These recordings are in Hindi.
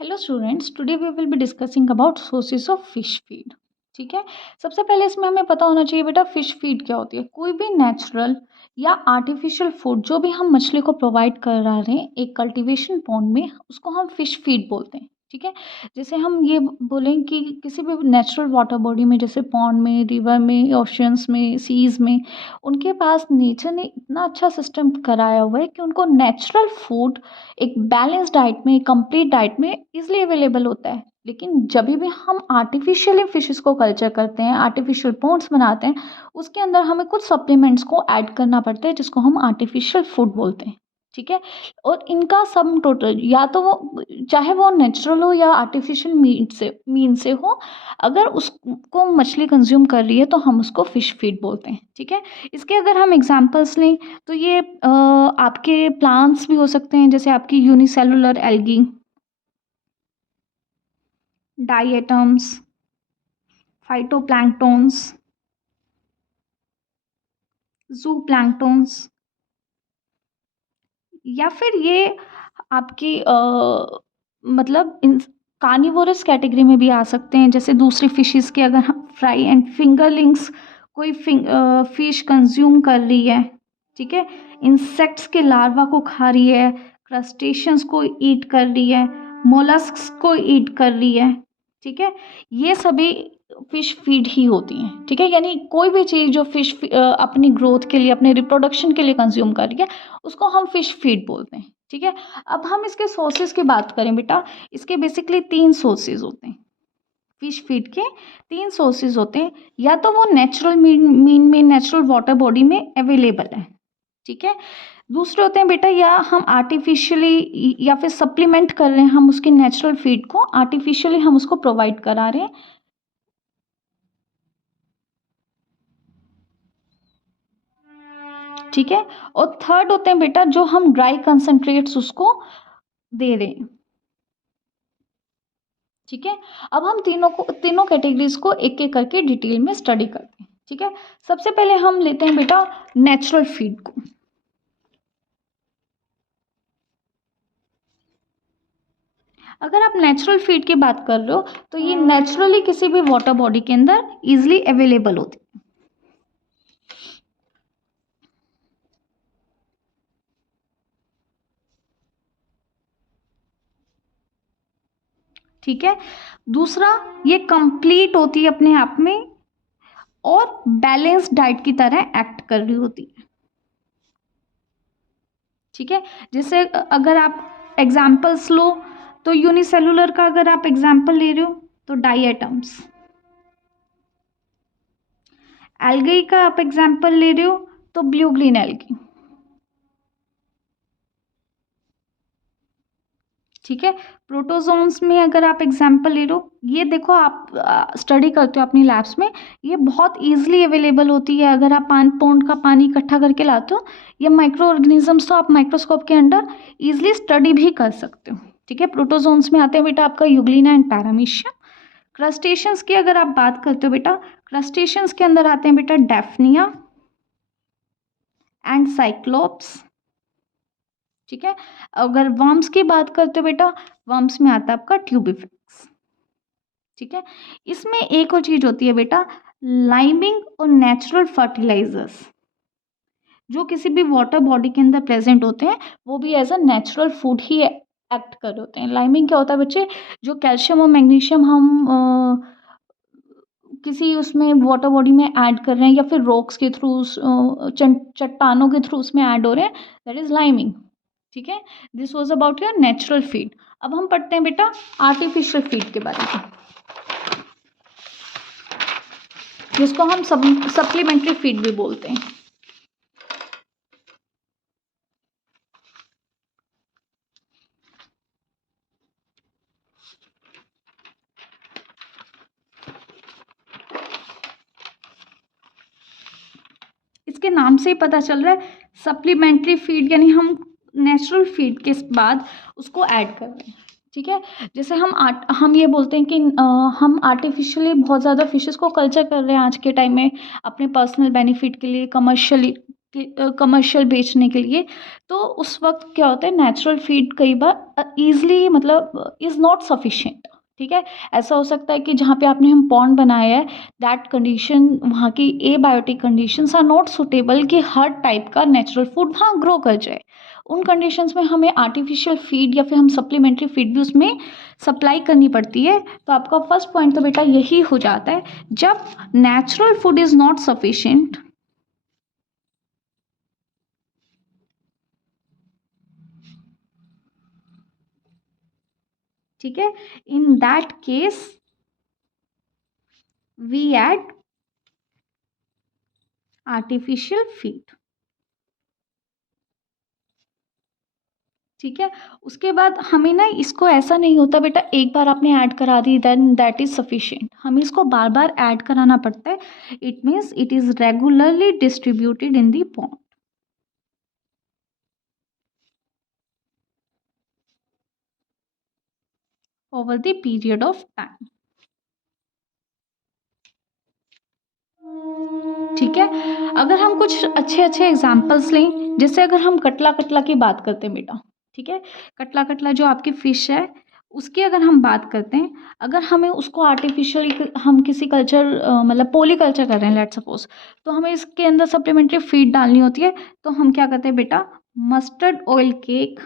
Hello students, today we will be discussing about sources of fish feed. ठीक है। सबसे पहले इसमें हमें पता होना चाहिए बेटा फिश फीड क्या होती है। कोई भी नेचुरल या आर्टिफिशियल फूड जो भी हम मछली को प्रोवाइड कर रहे हैं एक कल्टीवेशन पॉन्ड में, उसको हम फिश फीड बोलते हैं। ठीक है। जैसे हम ये बोलें कि किसी भी नेचुरल वाटर बॉडी में, जैसे पॉन्ड में, रिवर में, ओशियंस में, सीज में, उनके पास नेचर ने इतना अच्छा सिस्टम कराया हुआ है कि उनको नेचुरल फूड एक बैलेंस डाइट में, कंप्लीट डाइट में इजीली अवेलेबल होता है। लेकिन जब भी हम आर्टिफिशियली फिशेस को कल्चर करते हैं, आर्टिफिशियल पॉन्ड्स बनाते हैं, उसके अंदर हमें कुछ सप्लीमेंट्स को ऐड करना पड़ता है जिसको हम आर्टिफिशियल फूड बोलते हैं। ठीक है। और इनका सम टोटल, या तो वो चाहे वो नेचुरल हो या आर्टिफिशियल मीन से हो, अगर उसको मछली कंज्यूम कर रही है तो हम उसको फिश फीड बोलते हैं। ठीक है। इसके अगर हम एग्जांपल्स लें तो ये आपके प्लांट्स भी हो सकते हैं, जैसे आपकी यूनिसेलुलर एल्गी, डाइएटम्स, फाइटोप्लैंक्टन्स, ज़ूप्लैंक्टन्स, या फिर ये आपकी मतलब इन कार्निवोरस कैटेगरी में भी आ सकते हैं। जैसे दूसरी फिशेस के अगर हम फ्राई एंड फिंगरलिंग्स, कोई फिश कंज्यूम कर रही है, ठीक है, इंसेक्ट्स के लार्वा को खा रही है, क्रस्टेशियंस को ईट कर रही है, मोलस्क्स को ईट कर रही है, ठीक है, ये सभी फिश फीड ही होती हैं। ठीक है। यानी कोई भी चीज़ जो फिश अपनी ग्रोथ के लिए, अपने रिप्रोडक्शन के लिए कंज्यूम कर रही है, उसको हम फिश फीड बोलते हैं। ठीक है। अब हम इसके सोर्सेज की बात करें बेटा, इसके बेसिकली 3 सोर्सेज होते हैं। फिश फीड के 3 सोर्सेज होते हैं। या तो वो नेचुरल मीन में, नेचुरल वाटर बॉडी में अवेलेबल है। ठीक है। दूसरे होते हैं बेटा, या हम आर्टिफिशियली या फिर सप्लीमेंट कर रहे हैं, हम उसके नेचुरल फीड को आर्टिफिशियली हम उसको प्रोवाइड करा रहे हैं। ठीक है। और थर्ड होते हैं बेटा जो हम ड्राई कंसंट्रेट्स उसको दे रहे हैं। ठीक है। अब हम तीनों कैटेगरीज को एक एक करके डिटेल में स्टडी करते हैं। ठीक है। सबसे पहले हम लेते हैं बेटा नेचुरल फीड को। अगर आप नेचुरल फीड की बात कर रहे हो तो ये नेचुरली किसी भी वाटर बॉडी के अंदर इजिली अवेलेबल होती है। ठीक है। दूसरा, ये कंप्लीट होती है अपने आप में और बैलेंस डाइट की तरह एक्ट कर रही होती है। ठीक है। जैसे अगर आप एग्जाम्पल्स लो तो यूनिसेलुलर का अगर आप एग्जाम्पल ले रहे हो तो डाइएटम्स, एल्गी का आप एग्जाम्पल ले रहे हो तो ब्लू ग्रीन एल्गी। ठीक है। प्रोटोजोन्स में अगर आप एग्जाम्पल ले लो, ये देखो आप स्टडी करते हो अपनी लैब्स में, ये बहुत इजीली अवेलेबल होती है। अगर आप 5 पौंड का पानी इकट्ठा करके लाते हो, ये माइक्रो ऑर्गेनिजम्स तो आप माइक्रोस्कोप के अंडर इजीली स्टडी भी कर सकते हो। ठीक है। प्रोटोजोन्स में आते हैं बेटा आपका यूग्लिना एंड पैरामीशियम। क्रस्टेशियंस की अगर आप बात करते हो बेटा, क्रस्टेशियंस के अंदर आते हैं बेटा डेफनिया एंड साइक्लोप्स। ठीक है। अगर वर्म्स की बात करते हो बेटा, वर्म्स में आता है आपका ट्यूबिफिक्स। ठीक है। इसमें एक और चीज होती है बेटा, लाइमिंग और नेचुरल फर्टिलाइजर्स जो किसी भी वाटर बॉडी के अंदर प्रेजेंट होते हैं, वो भी एज अ नेचुरल फूड ही एक्ट कर रहे होते हैं। लाइमिंग क्या होता है बच्चे, जो कैल्शियम और मैग्नीशियम हम किसी उसमें वाटर बॉडी में ऐड कर रहे हैं, या फिर रॉक्स के थ्रू, चट्टानों के थ्रू उसमें ऐड हो रहे हैं, दैट इज लाइमिंग। ठीक है। This was about your natural feed. अब हम पढ़ते हैं बेटा आर्टिफिशियल फीड के बारे में, जिसको हम सप्लीमेंट्री फीड भी बोलते हैं। इसके नाम से ही पता चल रहा है, सप्लीमेंट्री फीड यानी हम नेचुरल फीड के बाद उसको ऐड कर रहे हैं। ठीक है। जैसे हम ये बोलते हैं कि हम आर्टिफिशियली बहुत ज़्यादा फिशेस को कल्चर कर रहे हैं आज के टाइम में, अपने पर्सनल बेनिफिट के लिए, कमर्शियली कमर्शियल बेचने के लिए, तो उस वक्त क्या होता है, नेचुरल फीड कई बार ईजिली मतलब इज़ नॉट सफिशिएंट। ठीक है, ऐसा हो सकता है कि जहाँ पे आपने हम पॉन्ड बनाया है, दैट कंडीशन, वहाँ की abiotic conditions are not suitable कि हर टाइप का नेचुरल फूड वहाँ ग्रो कर जाए। उन कंडीशंस में हमें आर्टिफिशियल फीड या फिर हम सप्लीमेंट्री फीड भी उसमें सप्लाई करनी पड़ती है। तो आपका फर्स्ट पॉइंट तो बेटा यही हो जाता है, जब natural food is not sufficient, ठीक है, in that case we add artificial feed. ठीक है, उसके बाद हमें ना इसको ऐसा नहीं होता बेटा एक बार आपने ऐड करा दी देन दैट इज सफिशिएंट, हमें इसको बार बार ऐड कराना पड़ता है। It means it is regularly distributed in the pond over the period of time. ठीक है, अगर हम कुछ अच्छे अच्छे एग्जाम्पल्स लें, जैसे अगर हम कटला कटला की बात करते हैं बेटा, ठीक है, कटला कटला जो आपकी फिश है उसकी अगर हम बात करते हैं, अगर हमें उसको आर्टिफिशियल हम किसी कल्चर मतलब पोली कल्चर कर रहे हैं लेट सपोज, तो हमें इसके अंदर सप्लीमेंट्री फीड डालनी होती है। तो हम क्या करते हैं बेटा, मस्टर्ड ऑयल केक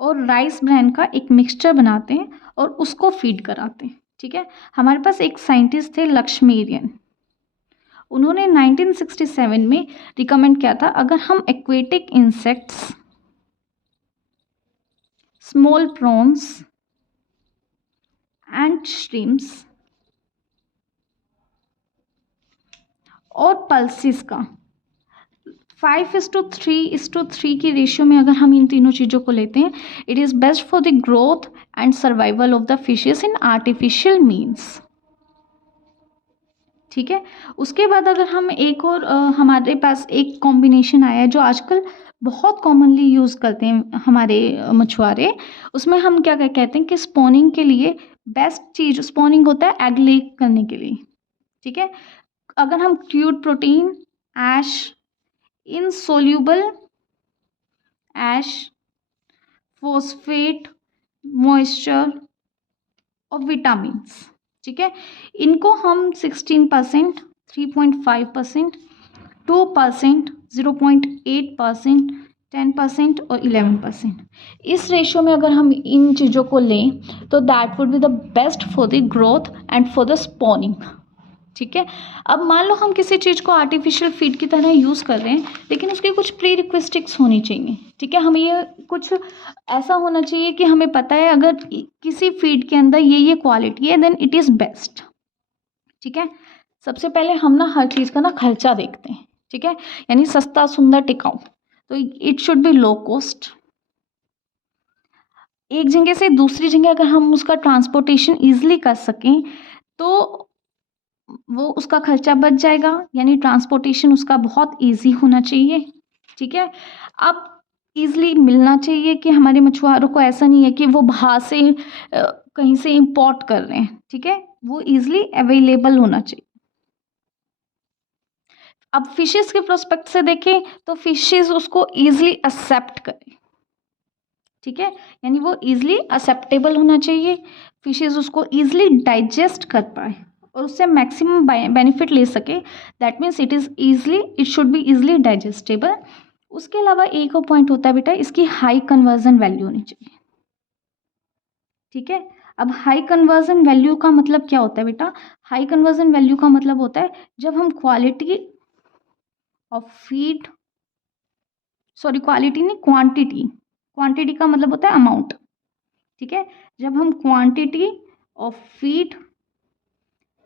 और राइस ब्रान का एक मिक्सचर बनाते हैं और उसको फीड कराते हैं। ठीक है, हमारे पास एक साइंटिस्ट थे लक्ष्मीरियन, उन्होंने 1967 में रिकमेंड किया था, अगर हम aquatic insects, small prawns and shrimps और पल्सिस का 5:3:3 की रेशियो में अगर हम इन तीनों चीज़ों को लेते हैं, it is best for the growth and survival of the fishes in artificial means. ठीक है, उसके बाद अगर हम एक और हमारे पास एक कॉम्बिनेशन आया है जो आजकल बहुत कॉमनली यूज़ करते हैं हमारे मछुआरे, उसमें हम क्या कहते हैं कि स्पॉनिंग के लिए बेस्ट चीज़ स्पॉनिंग होता है एग ले करने के लिए। ठीक है, अगर हम क्रूड प्रोटीन, ऐश, इनसोल्यूबल ऐश, फोस्फेट, मॉइस्चर और विटामिन्स, ठीक है, इनको हम 16%, 3.5%, 2%, 0.8%, 10% और 11%, इस रेशियो में अगर हम इन चीज़ों को लें तो that would be the best for the growth and for the spawning. ठीक है, अब मान लो हम किसी चीज़ को आर्टिफिशियल फीड की तरह यूज़ कर रहे हैं, लेकिन उसकी कुछ प्री रिक्वेस्टिक्स होनी चाहिए। ठीक है, हमें ये कुछ ऐसा होना चाहिए कि हमें पता है अगर किसी फीड के अंदर ये क्वालिटी है देन इट इज़ बेस्ट। ठीक है, सबसे पहले हम ना हर चीज़ का ना खर्चा देखते हैं। ठीक है, यानी सस्ता सुंदर टिकाऊ, तो it should be low cost. एक जगह से दूसरी जगह अगर हम उसका ट्रांसपोर्टेशन ईजिली कर सकें तो वो उसका खर्चा बच जाएगा, यानी ट्रांसपोर्टेशन उसका बहुत इजी होना चाहिए। ठीक है, अब ईजिली मिलना चाहिए कि हमारे मछुआरों को ऐसा नहीं है कि वो बाहर से कहीं से इंपोर्ट कर रहे हैं। ठीक है, वो ईजिली अवेलेबल होना चाहिए। अब फिशेस के प्रोस्पेक्ट से देखें तो फिशेस उसको ईजिली एक्सेप्ट करें। ठीक है, यानी वो ईजिली एक्सेप्टेबल होना चाहिए, फिशेस उसको ईजिली डाइजेस्ट कर पाए और उससे मैक्सिमम बेनिफिट ले सके। That means it should be easily digestible. उसके अलावा एक और पॉइंट होता है बेटा, इसकी हाई कन्वर्जन वैल्यू होनी चाहिए। ठीक है, अब हाई कन्वर्जन वैल्यू का मतलब क्या होता है बेटा, हाई कन्वर्जन वैल्यू का मतलब होता है जब हम quality of feed, sorry quality नहीं, क्वांटिटी, क्वांटिटी का मतलब होता है अमाउंट। ठीक है, जब हम quantity of feed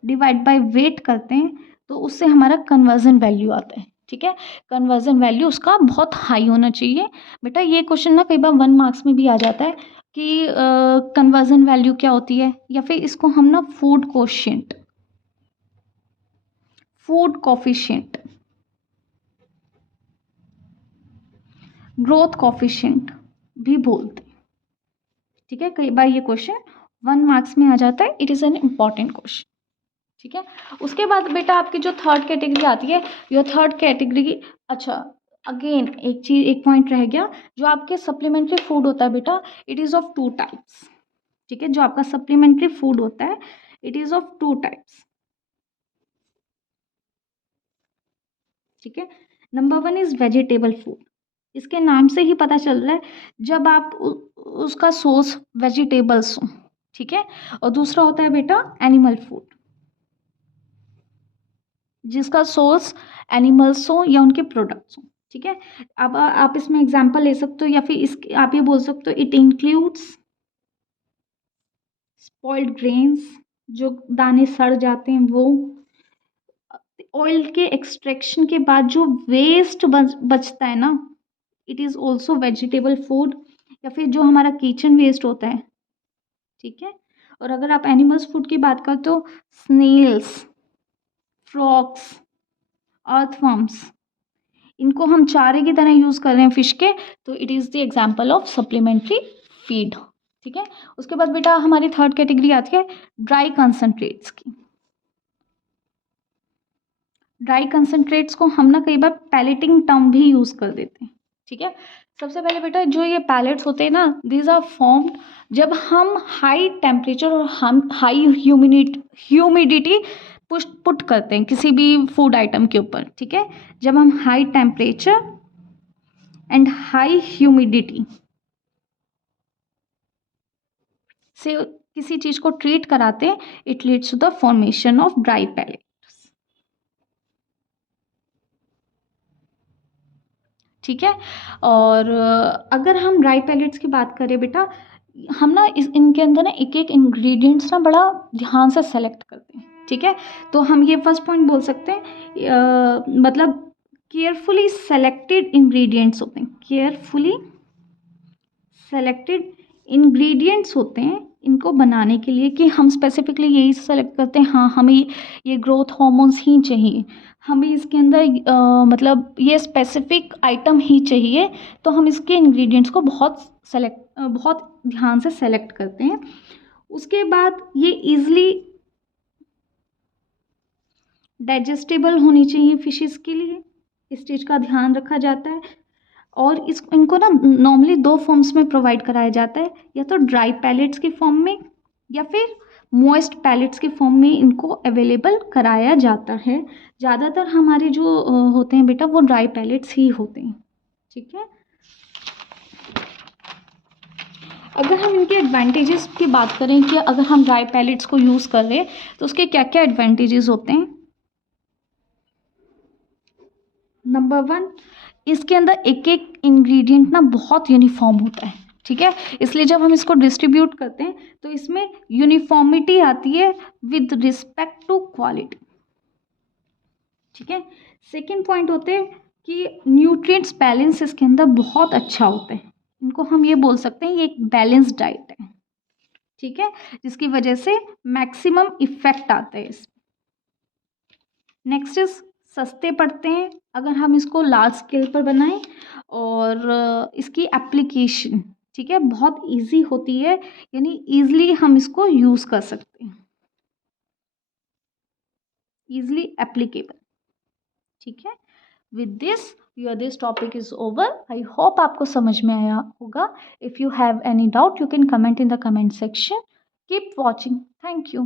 divide by weight करते हैं तो उससे हमारा कन्वर्जन वैल्यू आता है। ठीक है, कन्वर्जन वैल्यू उसका बहुत हाई होना चाहिए। बेटा ये क्वेश्चन ना कई बार 1 मार्क्स में भी आ जाता है कि कन्वर्जन वैल्यू क्या होती है, या फिर इसको हम ना food quotient, food coefficient, growth coefficient भी बोलते हैं। ठीक है, कई बार ये क्वेश्चन 1 मार्क्स में आ जाता है, it is an important question. ठीक है। उसके बाद बेटा आपकी जो थर्ड कैटेगरी आती है, यह थर्ड कैटेगरी, अच्छा अगेन एक पॉइंट रह गया, जो आपके सप्लीमेंट्री फूड होता है बेटा, it is of two types. ठीक है, जो आपका सप्लीमेंट्री फूड होता है it is of two types. ठीक है, number one is vegetable food. इसके नाम से ही पता चल रहा है, जब आप उसका सोर्स वेजिटेबल्स हो। ठीक है, और दूसरा होता है बेटा एनिमल फूड, जिसका सोर्स एनिमल्स हो या उनके प्रोडक्ट्स हो। ठीक है, अब आप इसमें एग्जांपल ले सकते हो, या फिर इस आप ये बोल सकते हो, इट इंक्लूड्स स्पॉइल्ड ग्रेन्स, जो दाने सड़ जाते हैं वो, ऑयल के एक्सट्रैक्शन के बाद जो वेस्ट बचता है ना, it is also vegetable food, या फिर जो हमारा किचन वेस्ट होता है। ठीक है, और अगर आप एनिमल्स फूड की बात करें तो स्नेल्स, फ्रॉग्स, अर्थवर्म्स, इनको हम चारे की तरह यूज़ कर रहे हैं फिश के, तो it is the example of supplementary feed. ठीक है, उसके बाद बेटा हमारी थर्ड कैटेगरी आती है ड्राई कंसनट्रेट्स की। ड्राई कंसनट्रेट्स को हम ना कई बार पैलेटिंग टर्म भी यूज़ कर देते हैं। ठीक है, सबसे पहले बेटा जो ये पैलेट्स होते हैं ना, दीज आर फॉर्म्ड जब हम हाई टेम्परेचर और हम हाई ह्यूमिडिटी पुट करते हैं किसी भी फूड आइटम के ऊपर। ठीक है, जब हम high temperature and high humidity से किसी चीज़ को ट्रीट कराते हैं, it leads to the formation of dry pellet. ठीक है, और अगर हम ड्राई पैलेट्स की बात करें बेटा, हम ना इनके अंदर ना एक एक इंग्रेडिएंट्स ना बड़ा ध्यान से सेलेक्ट करते हैं। ठीक है, तो हम ये फर्स्ट पॉइंट बोल सकते हैं, मतलब केयरफुली सेलेक्टेड इंग्रेडिएंट्स होते हैं, केयरफुली सेलेक्टेड इंग्रेडिएंट्स होते हैं इनको बनाने के लिए, कि हम स्पेसिफिकली यही सेलेक्ट करते हैं, हाँ हमें ये ग्रोथ हार्मोन्स ही चाहिए, हमें इसके अंदर मतलब ये स्पेसिफिक आइटम ही चाहिए, तो हम इसके इंग्रेडिएंट्स को बहुत ध्यान से सेलेक्ट करते हैं। उसके बाद ये इजली डाइजेस्टेबल होनी चाहिए फिशेस के लिए, इस चीज़ का ध्यान रखा जाता है। और इनको ना नॉर्मली दो फॉर्म्स में प्रोवाइड कराया जाता है, या तो ड्राई पैलेट्स के फॉर्म में या फिर मॉइस्ट पैलेट्स के फॉर्म में इनको अवेलेबल कराया जाता है। ज़्यादातर हमारे जो होते हैं बेटा वो ड्राई पैलेट्स ही होते हैं। ठीक है, अगर हम इनके एडवांटेजेस की बात करें कि अगर हम ड्राई पैलेट्स को यूज़ कर रहे हैं तो उसके क्या क्या एडवांटेजेस होते हैं। नंबर वन, इसके अंदर एक एक इंग्रेडिएंट ना बहुत यूनिफॉर्म होता है। ठीक है, इसलिए जब हम इसको डिस्ट्रीब्यूट करते हैं तो इसमें यूनिफॉर्मिटी आती है विद रिस्पेक्ट टू क्वालिटी। ठीक है, सेकेंड पॉइंट होते हैं कि न्यूट्रिएंट्स बैलेंस इसके अंदर बहुत अच्छा होता है, इनको हम ये बोल सकते हैं ये एक बैलेंस डाइट है। ठीक है, जिसकी वजह से मैक्सिमम इफेक्ट आता है इसमें। नेक्स्ट इज सस्ते पड़ते हैं अगर हम इसको लार्ज स्केल पर बनाएं, और इसकी एप्लीकेशन ठीक है बहुत इजी होती है, यानी इजीली हम इसको यूज़ कर सकते हैं, इजीली एप्लीकेबल। ठीक है, with this this topic is over. I hope आपको समझ में आया होगा। If you have any doubt you can comment in the comment section. Keep watching, thank you.